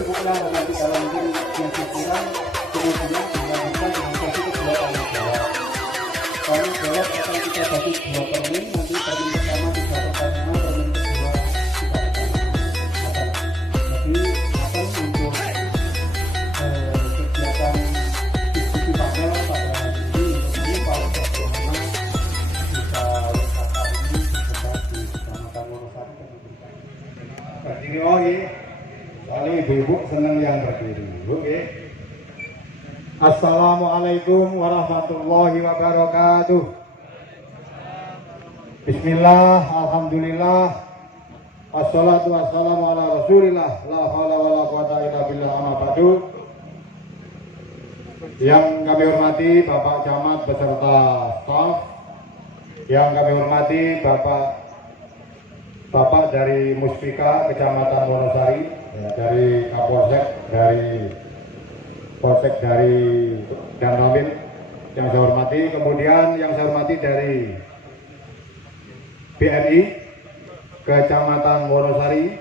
cukuplah nanti kalau mungkin yang kurang kemudian dilanjutkan dengan sesi kedua tanggung jawab. Kalau jawab akan kita bagi 2 permen, nanti permen pertama 3 pertanyaan, permen kedua 3 pertanyaan. Jadi akan untuk kegiatan diskusi panel pada hari ini kalau bagaimana bisa wisata ini disebar di Kecamatan Wonosari dan memberikan. Berdiri lagi. Soalnya ibu-ibu senang yang berdiri. Oke. Assalamualaikum warahmatullahi wabarakatuh. Bismillah, alhamdulillah, assalatu wassalamu ala rasulillah, la hawla wa la quwata illa billah, amma ba'du. Yang kami hormati Bapak Camat beserta staf, yang kami hormati Bapak dari Muspika Kecamatan Wonosari, dari Kapolsek, dari Polsek dari Danramil, yang saya hormati. Kemudian yang saya hormati dari BNI Kecamatan Wonosari,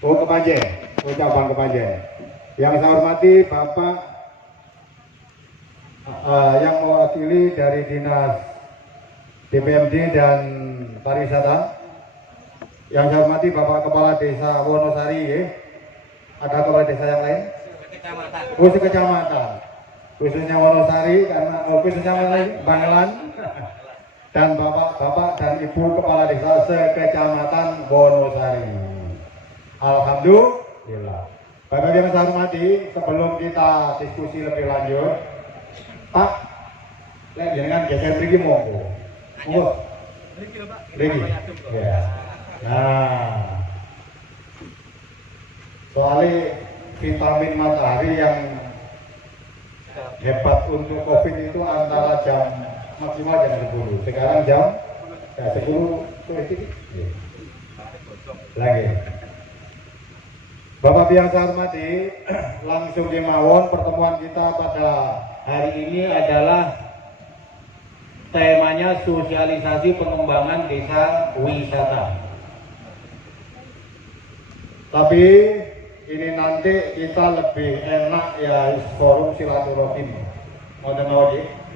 Kepanjen, cabang Kepanjen. Yang saya hormati Bapak yang mewakili dari Dinas DPMD dan Pariwisata. Yang saya hormati Bapak Kepala Desa Wonosari, ada kepala desa yang lain? Kecamatan. Khususnya Wonosari, karena khususnya Bangelan, dan Bapak dan Ibu Kepala Desa se-Kecamatan Wonosari. Alhamdulillah. Bapak yang saya hormati, sebelum kita diskusi lebih lanjut, Pak, jangan geser pergi monggo. Lagi. Ya. Nah, soalnya vitamin matahari yang hebat untuk COVID itu antara jam maksimal jam 10. Sekarang jam 10 lagi. Bapak yang saya hormati, langsung dimawon pertemuan kita pada hari ini adalah temanya sosialisasi pengembangan desa wisata. Tapi ini nanti kita lebih enak ya forum silaturahim,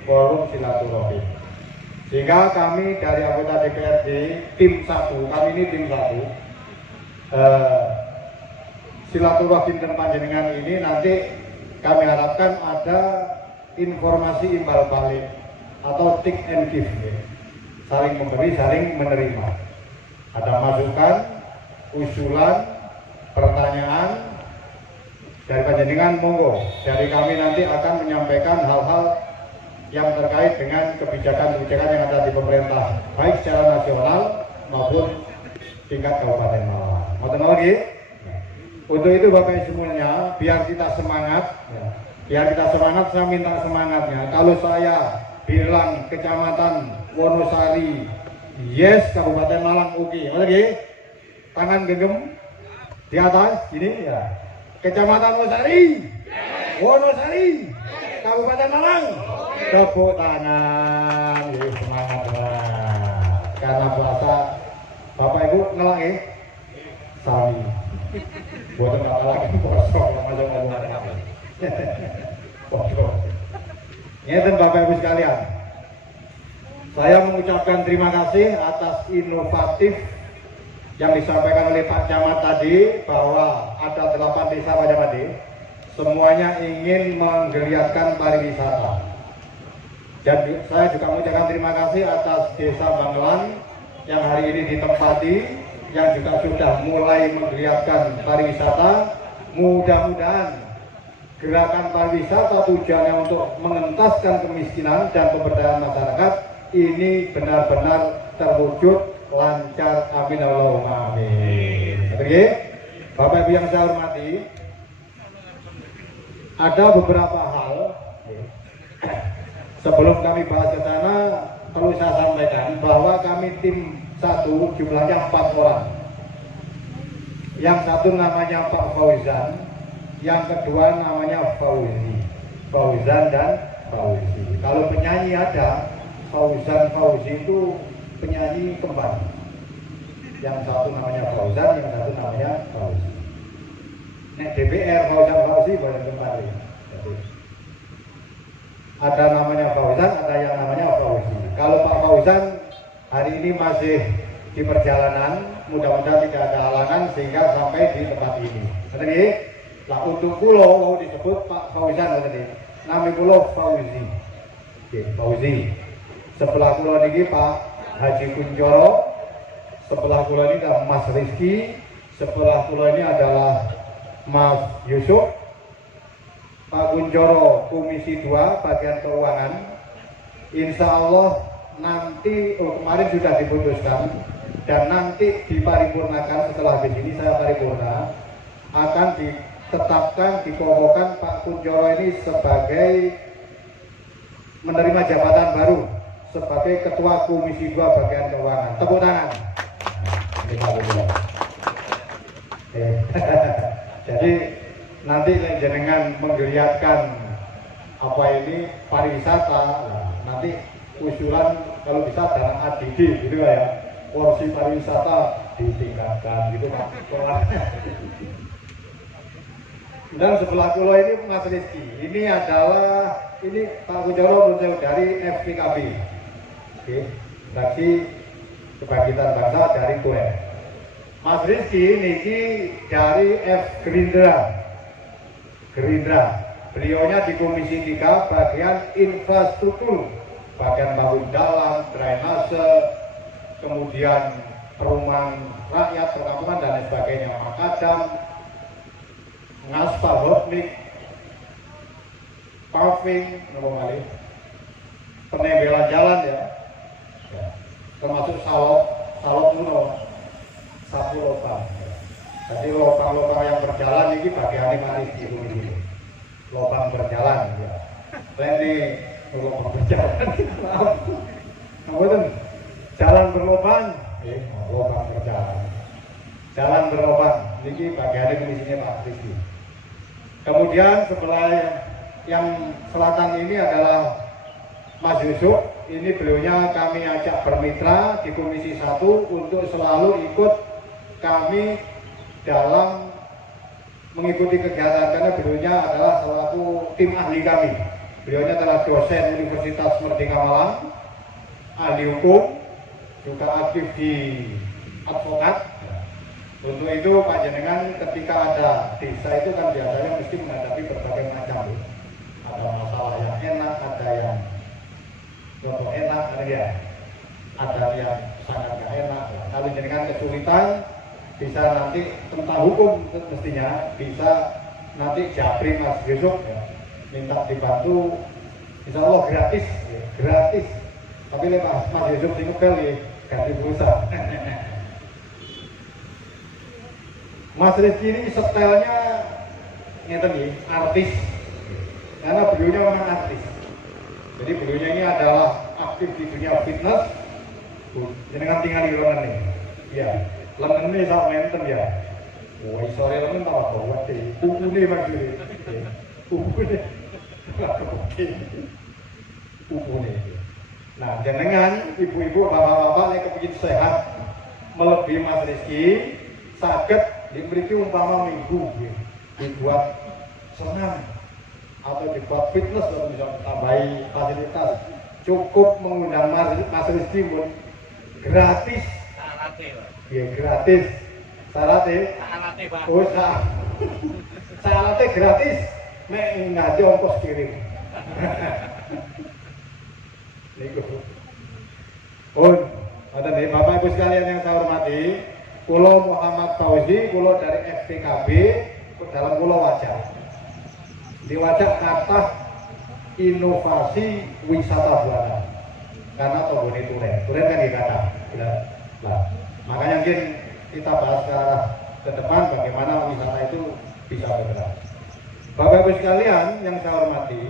forum silaturahim. Sehingga kami dari anggota DPRD tim 1, kami ini tim 1, silaturahim dan panjenengan ini nanti kami harapkan ada informasi imbal balik atau take and give, saling memberi, saling menerima. Ada masukan, usulan, pertanyaan dari panjenengan, monggo. Dari kami nanti akan menyampaikan hal-hal yang terkait dengan kebijakan-kebijakan yang ada di pemerintah, baik secara nasional maupun tingkat kabupaten Malang. Mau lagi? Untuk itu Bapak semuanya, biar kita semangat, saya minta semangatnya. Kalau saya bilang Kecamatan Wonosari, yes, Kabupaten Malang, oke. Lagi? Tangan genggam di atas, ini ya. Kecamatan Wonosari, Kabupaten Malang, tepuk tangan, semangatlah. Karena puasa, Bapak Ibu ngelak ya, sami. Buat apa lagi kosong, masuk ngomong. Kosong. Ngeten Bapak Ibu sekalian, saya mengucapkan terima kasih atas inovatif yang disampaikan oleh Pak Camat tadi, bahwa ada 8 desa Pak Camat, semuanya ingin menggeliatkan pariwisata. Dan saya juga mengucapkan terima kasih atas Desa Bangelan yang hari ini ditempati, yang juga sudah mulai menggeliatkan pariwisata. Mudah-mudahan gerakan pariwisata tujuannya untuk mengentaskan kemiskinan dan pemberdayaan masyarakat ini benar-benar terwujud lancar, amin Allahumma amin. Oke, Bapak Ibu yang saya hormati, ada beberapa hal sebelum kami bahas ke sana, perlu saya sampaikan bahwa kami tim 1 jumlahnya 4 orang. Yang satu namanya Pak Fauzan, yang kedua namanya Fauzan dan Fauzi. Kalau penyanyi ada Fauzi itu penyanyi kembar. Yang satu namanya Fauzan, yang satu namanya Fauzi. Nek DPR Fauzan Fauzi boleh kembali. Jadi ada namanya Fauzan, ada yang namanya Fauzi. Kalau Pak Fauzan hari ini masih di perjalanan, mudah-mudahan tidak ada halangan sehingga sampai di tempat ini. Tadi, lah untuk pulau disebut Pak Fauzan tadi. Nama pulau Fauzi. Oke, Fauzi. Sebelah pulau ini Pak Haji Kunchoro. Sebelah pulau ini adalah Mas Rizky. Sebelah pulau ini adalah Mas Yusuf. Pak Kunchoro Komisi 2 bagian keuangan. Insya Allah nanti kemarin sudah diputuskan dan nanti diparipurnakan setelah habis ini saya paripurna akan ditetapkan dikokohkan Pak Kunchoro ini sebagai menerima jabatan baru sebagai Ketua Komisi 2 bagian keuangan. Tepuk tangan. Jadi nanti jenengan menggeliatkan apa ini pariwisata, nanti usulan kalau bisa dengan ADD gitu ya, porsi pariwisata ditingkatkan gitu kan. Dan sebelah pulau ini Mas Rizky, ini Pak Kunchoro dari FPKB, oke, Fraksi Kebangkitan Bangsa dari Kue. Mas Rizky niki dari Gerindra. Beliaunya di Komisi 3 bagian infrastruktur, bagian bangun jalan, drainase, kemudian perumahan rakyat, perkampungan dan lain sebagainya, makadam, ngaspal, hotmik, paving, penembelan jalan ya, termasuk salop sapu lubang. Jadi lubang-lubang yang berjalan ini bagian mati di sini. Lubang berjalan ya. Ini lubang berjalan. Kemudian jalan berlubang, lubang berjalan. Jalan berlubang, ini bagian komisinya Pak Rizky. Kemudian sebelah yang selatan ini adalah Mas Yusuf. Ini beliaunya kami ajak bermitra di Komisi 1 untuk selalu ikut kami dalam mengikuti kegiatan karena beliaunya adalah selaku tim ahli kami. Beliaunya adalah dosen Universitas Merdeka Malang, ahli hukum, juga aktif di advokat. Untuk itu Pak Jenengan ketika ada desa itu kan biasanya mesti menghadapi berbagai macam. Ada masalah yang enak, ada yang contoh enak, ada yang sangat gak enak. Kalau jenengan kesulitan bisa nanti tentang hukum mestinya bisa nanti japri Mas Yusuf ya, minta dibantu, insya Allah gratis, ya, gratis. Tapi lepas Mas Yusuf di Ngebel ya ganti pulsa. Mas Rizky ini stylenya ngeten nih, artis, karena beliaunya memang artis. Jadi beliaunya ini adalah aktif di dunia fitness. Jenengan tinggal di lengan nih, ya, lengan ini sama menten ya. Wah, sore lengan tak apa, waktu kuku nih maksudnya, kuku nih, kuku nih. Nah, jenengan ibu-ibu, bapak-bapak yang kepingin sehat, melebihi Mas Rizky, sakit diberi umpama minggu, dibuat senam atau dibuat fitness atau bisa tambahi fasilitas. Cukup mengundang Mas Rizky pun gratis. Ya gratis. Syaratnya? Oh, syaratnya gratis. Mek ngaji ongkos kirim. Niku. Pun, ada nih Bapak Ibu sekalian yang saya hormati, Pulau Muhammad Fauzi, pulau dari FPKB dalam Pulau Wajah. Di Wajah kata inovasi wisata buatan. Karena Togone Turen kan dikata. Nah, makanya mungkin kita bahas ke depan bagaimana wisata itu bisa bergerak. Bapak Ibu sekalian yang saya hormati,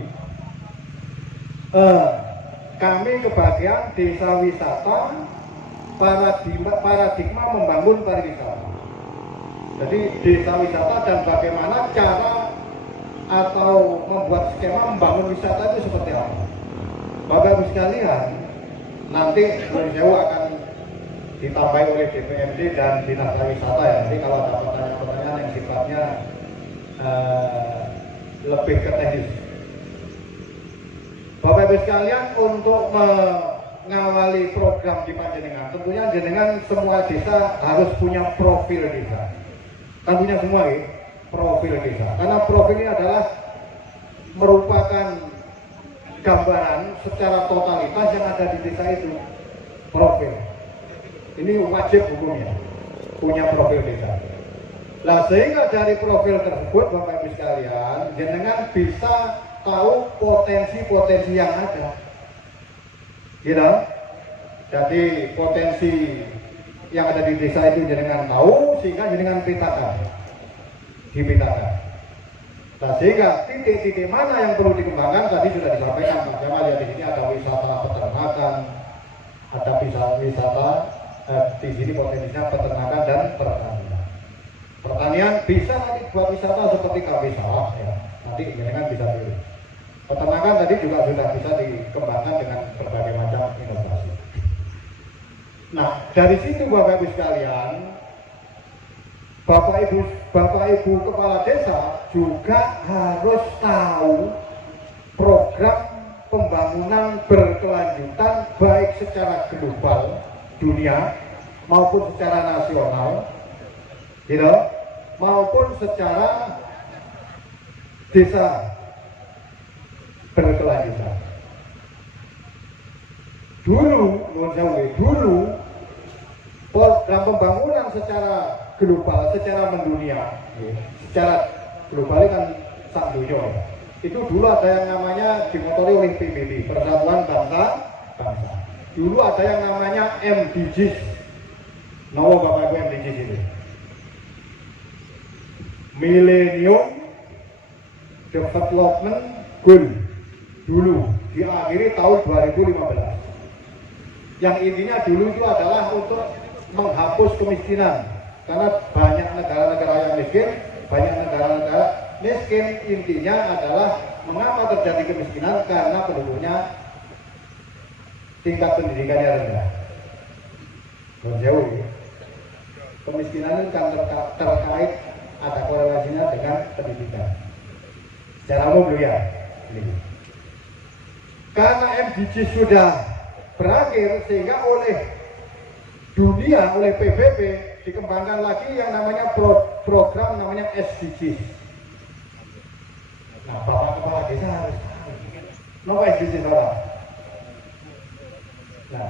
kami kebagian desa wisata paradigma membangun pariwisata. Jadi desa wisata dan bagaimana cara atau membuat skema membangun wisata itu seperti apa. Bapak Ibu sekalian, nanti beliau akan ditambahi oleh DPMD dan Dinas Pariwisata ya. Jadi kalau ada pertanyaan-pertanyaan yang sifatnya lebih ke teknis. Bapak Ibu sekalian, untuk mengawali program di Panjenengan, tentunya jenengan semua desa harus punya profil desa. Tentunya semua ya, profil desa. Karena profil ini adalah merupakan gambaran secara totalitas yang ada di desa itu. Profil. Ini wajib hukumnya, punya profil desa. Nah, sehingga dari profil tersebut Bapak Ibu sekalian, jenengan bisa tahu potensi-potensi yang ada. Gitu. Jadi potensi yang ada di desa itu jenengan tahu, sehingga jenengan petakan. Dipetakan. Nah, sehingga titik-titik mana yang perlu dikembangkan tadi sudah disampaikan Pak Jamal ya. Di sini ada wisata peternakan, ada wisata di sini potensinya peternakan dan pertanian. Pertanian bisa nanti buat wisata seperti kafe sawah ya. Nanti jenengan bisa pilih. Peternakan tadi juga sudah bisa dikembangkan dengan berbagai macam inovasi. Nah, dari situ Bapak Ibu sekalian, Bapak Ibu Kepala Desa juga harus tahu program pembangunan berkelanjutan baik secara global dunia maupun secara nasional, gitu, maupun secara desa berkelanjutan. Dulu program pembangunan secara global, secara mendunia, secara global kan sak dunia. Itu dulu ada yang namanya dimotori oleh PBB, Persatuan Bangsa. Dulu ada yang namanya MDGs. Nama Bapak Ibu MDGs itu. Millennium Development Goal. Dulu diakhiri tahun 2015. Yang intinya dulu itu adalah untuk menghapus kemiskinan, karena banyak negara-negara yang miskin, banyak negara-negara miskin. Intinya adalah mengapa terjadi kemiskinan, karena penduduknya tingkat pendidikannya rendah. Jauh ya. Kemiskinan kan terkait, ada korelasinya dengan pendidikan. Secara umum ya. Karena MDGs sudah berakhir, sehingga oleh dunia, oleh PBB dikembangkan lagi yang namanya program namanya SDGs. Nah, Bapak Kepala Desa harus tahu. Nama SDGs apa? Nah,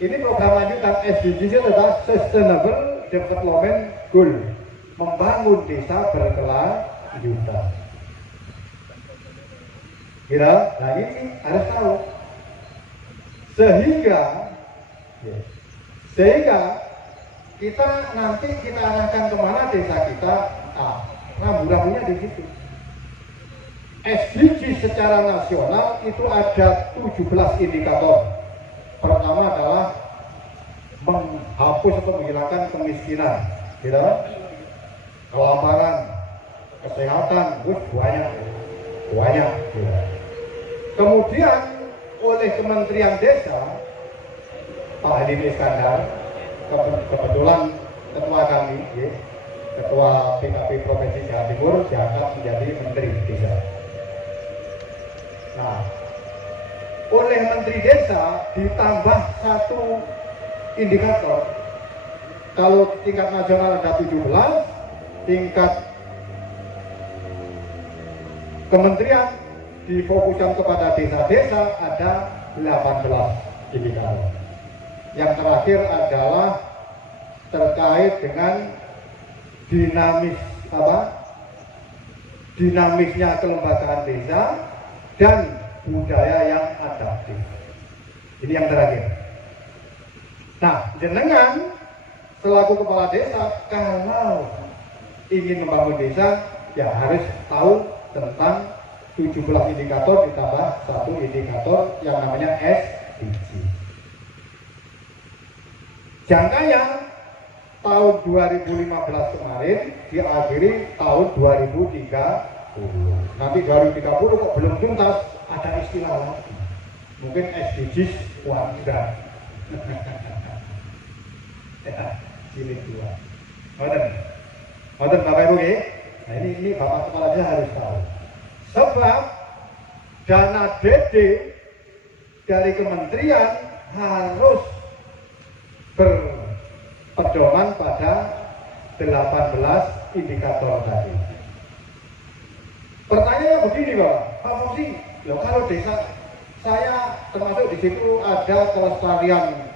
ini program lanjutan SDGs itu adalah Sustainable Development Goal, membangun desa berkelanjutan. Kira, nah ini harus tahu. Sehingga kita nanti kita arahkan kemana desa kita, rambu-rambunya di situ. SDGs secara nasional itu ada 17 indikator. Pertama adalah menghapus atau menghilangkan kemiskinan, gitu, kelaparan, kesehatan, banyak. Gitu. Kemudian oleh Kementerian Desa, Pak Halim Iskandar, kebetulan ketua kami, ketua PKP Provinsi Jawa Timur, diangkat menjadi Menteri Desa. Nah, oleh Menteri Desa ditambah satu indikator. Kalau tingkat nasional ada 17, tingkat kementerian difokuskan kepada desa-desa ada 18 indikator. Yang terakhir adalah terkait dengan dinamisnya kelembagaan desa dan budaya yang adaptif. Ini yang terakhir. Nah, jenengan selaku kepala desa kalau ingin membangun desa ya harus tahu tentang 17 indikator ditambah satu indikator yang namanya SDG. Jangkanya tahun 2015 kemarin diakhiri tahun 2030. Nanti 2030 kok belum tuntas, ada istilah lagi. Mungkin SDGs wajah. Jilid 2. Ngoten Bapak Ibu nggih. Nah ini Bapak Kepala Desa harus tahu. Sebab dana DD dari kementerian harus berpedoman pada 18 indikator tadi. Pertanyaannya begini Pak Fauzi, kalau desa saya termasuk di situ ada kelestarian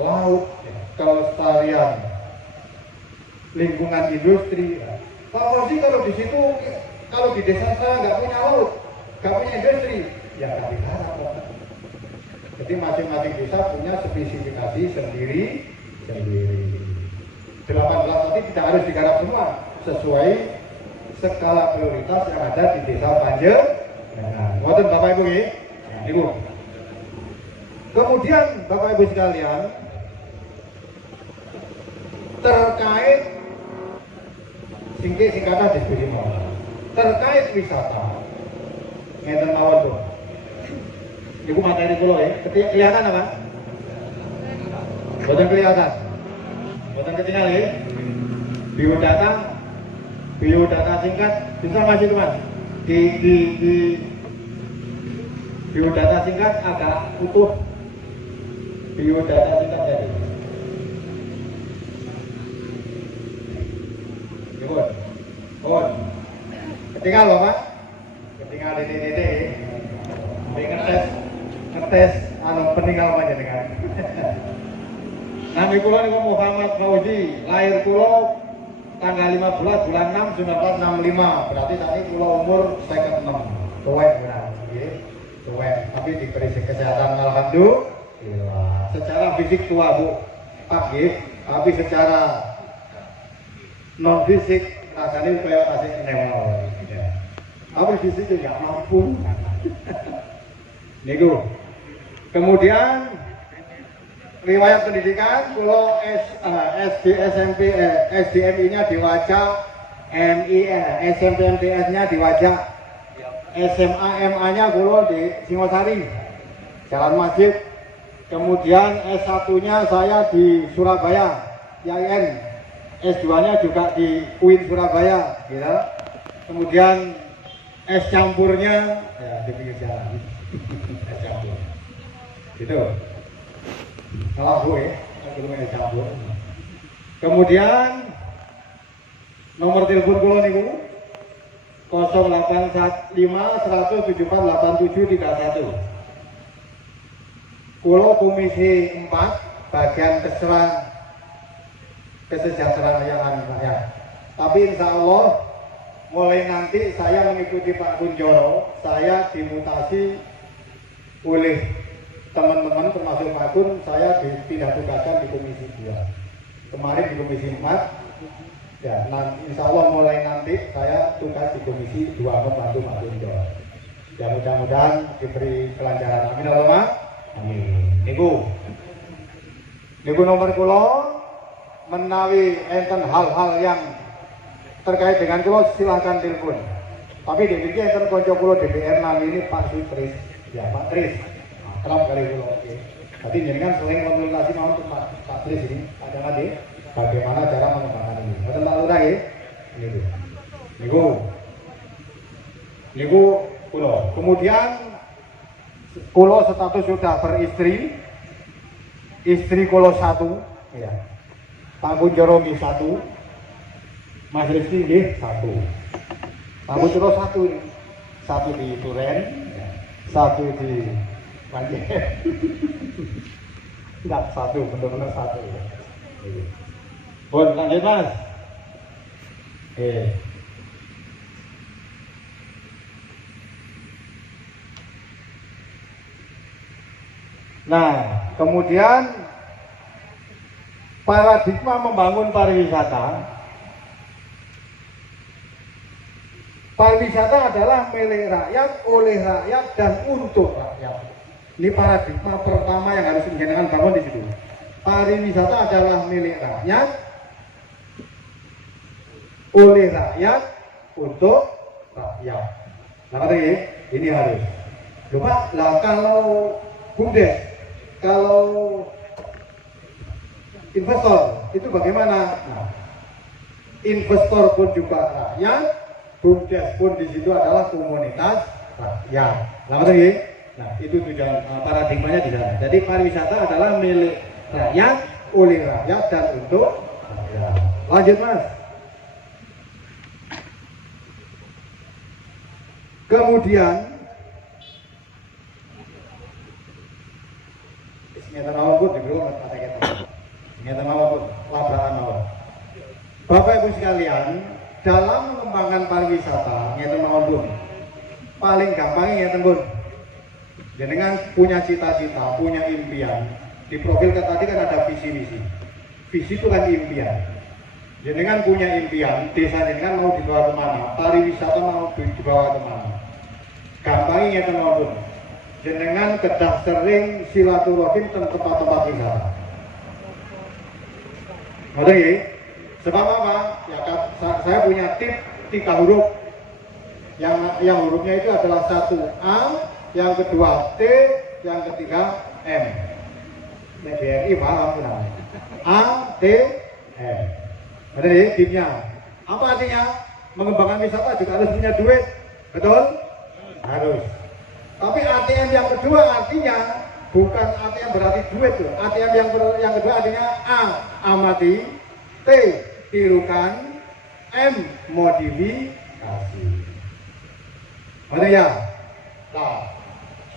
laut, kelestarian lingkungan industri. Pak Fauzi kalau di situ, kalau di desa saya nggak punya laut, nggak punya industri, ya nggak digarap. Jadi masing-masing desa punya spesifikasi sendiri. 18 tadi tidak harus digarap semua, sesuai skala prioritas yang ada di desa Panjenengan. Ngoten Bapak Ibu nggih. Ibu. Kemudian Bapak Ibu sekalian, terkait singkatan diskusi terkait wisata. Ngeten mawon tuh. Ibu materi kula ya. Kelihatan apa? Boten kelihatan. Boten ketinggal ya. Biodata singkat bisa masih teman. Di biodata singkat agak utuh. Biodata singkat jadi. Bon. Ketinggal loh Pak. Ketinggal di ngetes peninggal panjenengan. Nami kula niku Muhammad Fauzi, lahir kula tanggal 15 bulan 6 1965. Berarti tadi kula umur 56. Tuwek benar nggih. Tuwek, tapi diberi kesehatan alhamdulillah. Secara fisik tua Bu, Pak nggih, tapi secara non fisik rasanya kayak masih newal. Tapi fisik juga mampu. Niku. Kemudian riwayat pendidikan kula SD SMP SDMI-nya di Wajak, SMP MTS-nya di Wajak, SMA MA-nya kula di Singosari, Jalan Masjid. Kemudian S1-nya saya di Surabaya, IAIN. S2-nya juga di UIN Surabaya, gitu. Kemudian S campurnya ya di pinggir jalan. S campur. Gitu. Kalau gue, belum campur. Kemudian nomor telepon kula niku 0815 174 8731. Kula Komisi 4 bagian kesejahteraan rakyat. Tapi insya Allah mulai nanti saya mengikuti Pak Kunjoro, saya dimutasi oleh teman-teman termasuk Pak Kun, saya dipindah tugaskan di Komisi 2. Kemarin di Komisi 4. Ya, insya Allah mulai nanti saya tugas di Komisi 2 membantu Pak Kunjoro. Ya mudah-mudahan diberi kelancaran. Amin Allahumma. Amin. Niku nomor kula menawi enten hal-hal yang terkait dengan kula silahkan telepon. Tapi di sini enten konco kula DPR namanya Pak Sutris. Ya Pak Tris. Kerap kali kula. Jadi jenengan sering konsultasi mau untuk Pak Tris ini ada nanti bagaimana cara mengembangkan ini. Betul tak lurah ya? Niku kula. Kemudian kula status sudah beristri. Istri kula 1, ya. Pak Kunjoro nggih 1. Mas Rizky nggih 1. Pak Kunjoro 1. 1 di Turen, 1 di Panjen. Enggak 1, benar-benar 1. Bon, lanjut Mas. Nah, kemudian paradigma membangun pariwisata. Pariwisata adalah milik rakyat, oleh rakyat, dan untuk rakyat. Ini paradigma pertama yang harus jenengan bangun di situ. Pariwisata adalah milik rakyat, oleh rakyat, untuk rakyat. Nah, ini harus. Coba lah kalau Bumdes, kalau investor itu bagaimana? Nah, investor pun juga rakyat, BUMDes pun di situ adalah komunitas rakyat. Nah, itu tujuan paradigmanya di sana. Jadi pariwisata adalah milik rakyat, oleh rakyat dan untuk rakyat. Lanjut Mas. Kemudian Bapak Ibu sekalian, dalam mengembangkan pariwisata, paling gampang jenengan punya cita-cita, punya impian. Di profil tadi kan ada visi-misi. Visi itu kan impian. Jenengan punya impian, desa jenengan mau dibawa kemana, pariwisata mau dibawa kemana. Gampangnya jenengan kedah sering silaturahim ke tempat-tempat wisata. Ngerti? Sebab apa? Ya, saya punya tip 3 huruf. Yang hurufnya itu adalah 1 A, yang kedua T, yang ketiga M. BRI paham kan? A, T, M. Ngerti tipnya? Apa artinya? Mengembangkan wisata juga harus punya duit, betul? Harus. Tapi ATM yang kedua artinya bukan ATM berarti duit tuh. ATM yang kedua artinya A, amati, T, tirukan, M, modifikasi. Mana ya? Nah,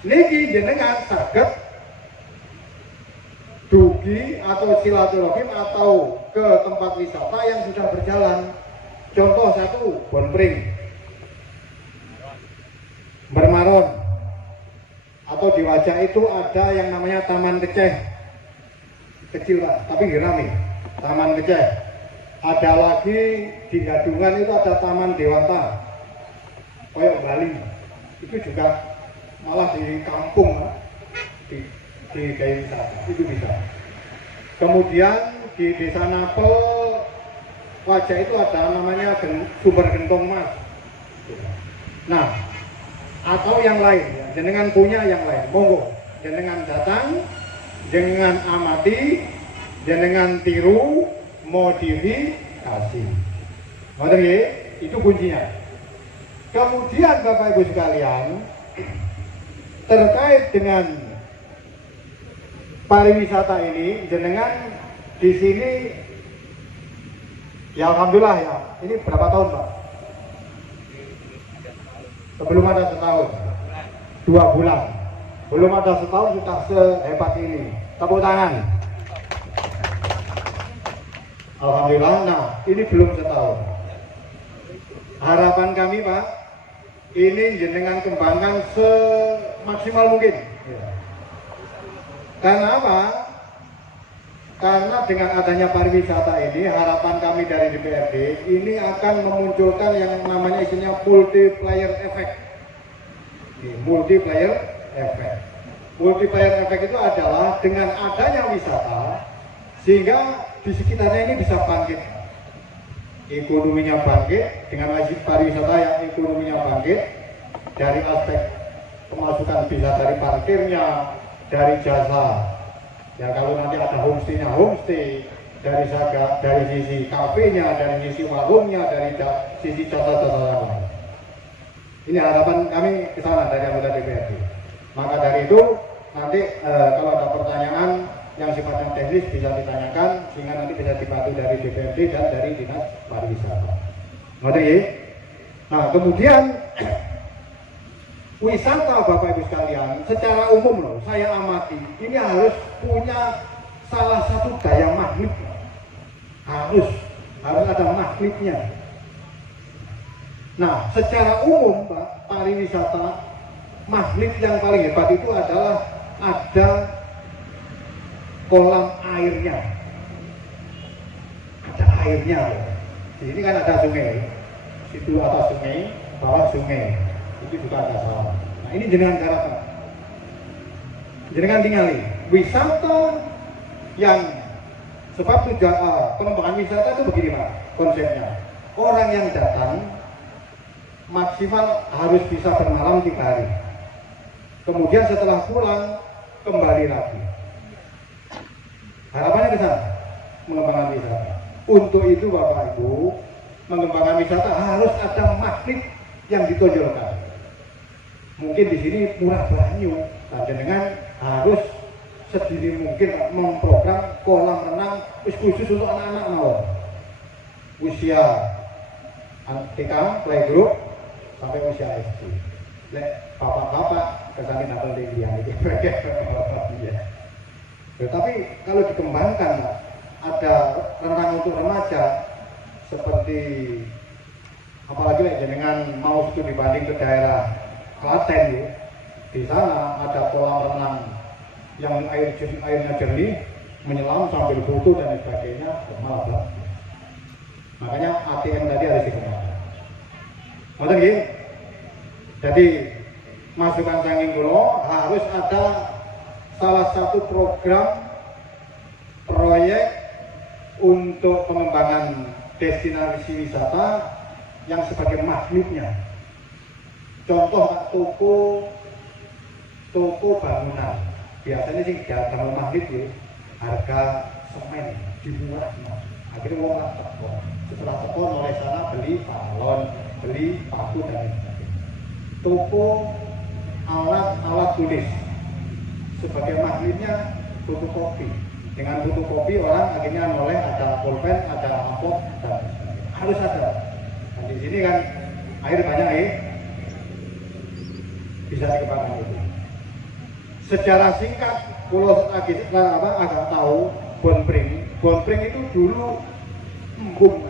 niki jenengan saged dugi atau silaturahim atau ke tempat wisata yang sudah berjalan. Contoh 1, Bonpring, Bermaron, atau di Wajah itu ada yang namanya Taman Keceh, kecil lah, tapi rame. Taman Keceh. Ada lagi di Gadungan itu ada Taman Dewata, koyok Bali. Itu juga malah di kampung, di gaya wisata, itu bisa. Kemudian di Desa Napel, Wajah itu ada namanya Sumber Gentong Mas. Nah, atau yang lain, ya, jenengan punya yang lain, monggo jenengan datang, jenengan amati, jenengan tiru, modifikasi. Itu kuncinya. Kemudian Bapak Ibu sekalian, terkait dengan pariwisata ini, jenengan di sini, ya alhamdulillah ya, ini berapa tahun Pak? Sebelum ada setahun, 2 bulan, belum ada setahun sudah sehebat ini. Tepuk tangan. Alhamdulillah. Nah, ini belum setahun. Harapan kami Pak, ini jenengan kembangkan semaksimal mungkin. Karena apa? Karena dengan adanya pariwisata ini, harapan kami dari DPRD ini akan memunculkan yang namanya isinya multiplier effect. Multiplier effect. Multiplier effect itu adalah dengan adanya wisata, sehingga di sekitarnya ini bisa bangkit. Ekonominya bangkit, dengan wajib pariwisata yang ekonominya bangkit, dari aspek pemasukan bisa dari parkirnya, dari jasa. Ya kalau nanti ada homestay-nya, homestay, dari sisi kafenya, dari sisi warungnya, dari sisi jasa-jasa lain. Ini harapan kami ke sana dari anggota DPRD. Maka dari itu nanti kalau ada pertanyaan yang sifatnya teknis bisa ditanyakan, sehingga nanti bisa dibantu dari DPRD dan dari Dinas Pariwisata. Nah, kemudian wisata Bapak Ibu sekalian, secara umum loh, saya amati, ini harus punya salah satu daya magnet. Harus ada magnetnya. Nah, secara umum Pak, pariwisata, magnet yang paling hebat itu adalah ada kolam airnya. Ada airnya. Di sini kan ada sungai. Situ atas sungai, bawah sungai. Itu juga ada sawah. Nah, ini jenengan garapan. Jenengan tinggali wisata yang sebab tujuan pengembangan wisata itu begini Pak konsepnya. Orang yang datang maksimal harus bisa bermalam 3 hari. Kemudian setelah pulang kembali lagi. Harapannya ke sana. mengembangkan wisata. Untuk itu Bapak Ibu, mengembangkan wisata harus ada magnet yang ditonjolkan. Mungkin di sini murah banyu, dengan harus sedini mungkin memprogram kolam renang khusus untuk anak-anak mawon. Usia TK, playgroup sampai usia SD. Bapak-bapak kesannya natal tinggi yang itu. Tetapi kalau dikembangkan, ada renang untuk remaja seperti apalagi dengan mau studi banding ke daerah Klaten ya, di sana ada kolam renang yang airnya jernih, menyelam sambil foto dan sebagainya, malah bagus. Makanya ATM tadi harus dikembangkan. Maksudnya gini, jadi masukan saking kula harus ada salah satu program proyek untuk pengembangan destinasi wisata yang sebagai magnetnya. Contoh toko bangunan biasanya sih datang magnet ya, harga semen dimurah semua. Akhirnya uang lah teko. Setelah teko oleh sana beli balon, beli paku dan lain sebagainya. Toko alat tulis sebagai magnetnya fotokopi. Dengan fotokopi orang akhirnya noleh ada pulpen, ada amplop dan lain sebagainya. Harus ada. Nah, di sini kan air banyak ya. Bisa dikembangkan itu. Secara singkat, kalau agak tahu Bonpring itu dulu embung.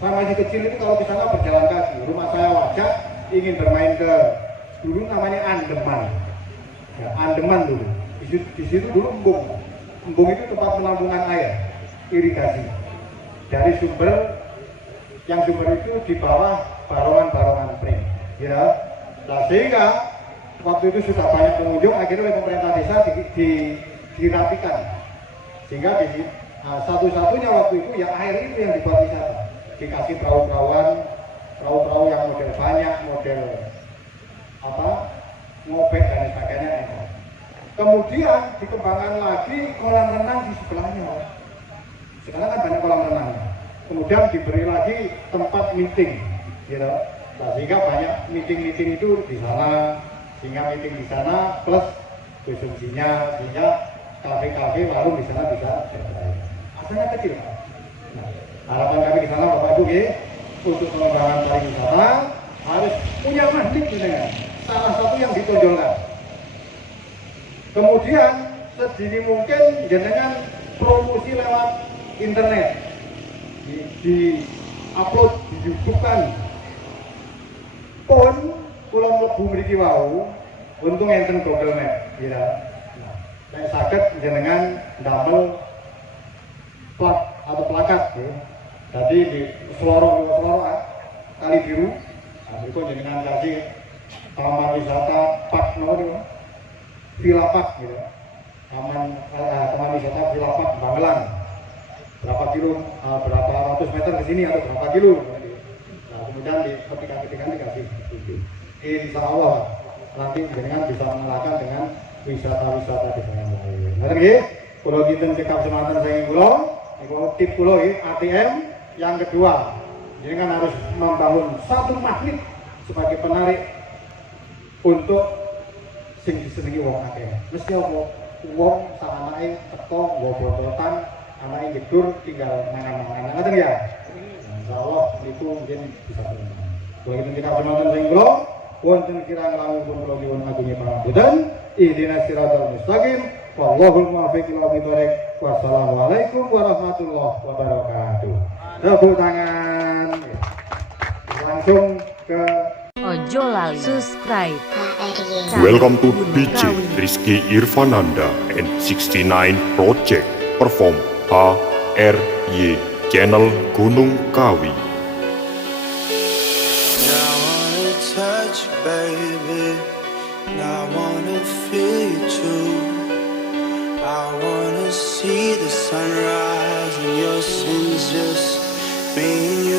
Saya masih kecil itu kalau ke sana berjalan kaki. Rumah saya wajah ingin bermain ke dulu namanya Andeman. Ya, Andeman dulu. Di situ dulu embung. Embung itu tempat penampungan air, irigasi. Dari sumber itu di bawah barongan pring. Ya. Nah, sehingga waktu itu sudah banyak pengunjung, akhirnya oleh pemerintah desa dirapikan. Sehingga satu-satunya waktu itu ya air itu yang dibuat wisata. Dikasih perahu yang model banyak, model ngobek dan sebagainya. Kemudian dikembangkan lagi kolam renang di sebelahnya. Sekarang kan banyak kolam renang. Kemudian diberi lagi tempat meeting, gitu. Nah, sehingga banyak meeting itu di sana. Sehingga meeting di sana plus konsumsinya, sehingga kafe-kafe warung di sana bisa berjalan. Asalnya kecil. Nah, harapan kami di sana Bapak Ibu untuk pengembangan pariwisata harus punya magnet dengan salah satu yang ditonjolkan. Kemudian sedini mungkin jenengan promosi lewat internet, di upload di YouTube kan. Pun pulau mlebu mriki wau untung enten Google Map ya. Nah, saged jenengan ndamel plat atau plakat ya. Jadi di Selorong Kali Biru, nah, itu jenengan kasih taman wisata Pak Villa Pak gitu. Taman wisata Villa Pak Bangelan. Berapa ratus meter ke sini atau berapa kilo. Nah, kemudian di ketika dikasih itu. Insya Allah nanti jenengan bisa mengalahkan dengan wisata-wisata di sana lain. Ngerti? Kalau kita cekap semangat saya kalau tip pulau ATM yang kedua, jenengan harus membangun satu magnet sebagai penarik untuk sing disenengi wong akeh. Mesti wong sak anake teko nggo bototan, anake gedur tinggal mangan-mangan. Ngoten ya? Insyaallah itu mungkin bisa berkembang. Kalau kita cekap semangat saya wonten kirang langkung kula nyuwun agunge pangapunten. Ihdinas siratal mustaqim. Wallahul muwaffiq ila aqwamit. Wassalamualaikum warahmatullahi wabarakatuh. Tepuk tangan. Langsung ke Ojo lali subscribe. Welcome to DJ Rizky Irfananda and 69 Project perform HRY Channel Gunung Kawi. Touch, baby, and I wanna feel you too. I wanna see the sunrise and your sins, just me and you.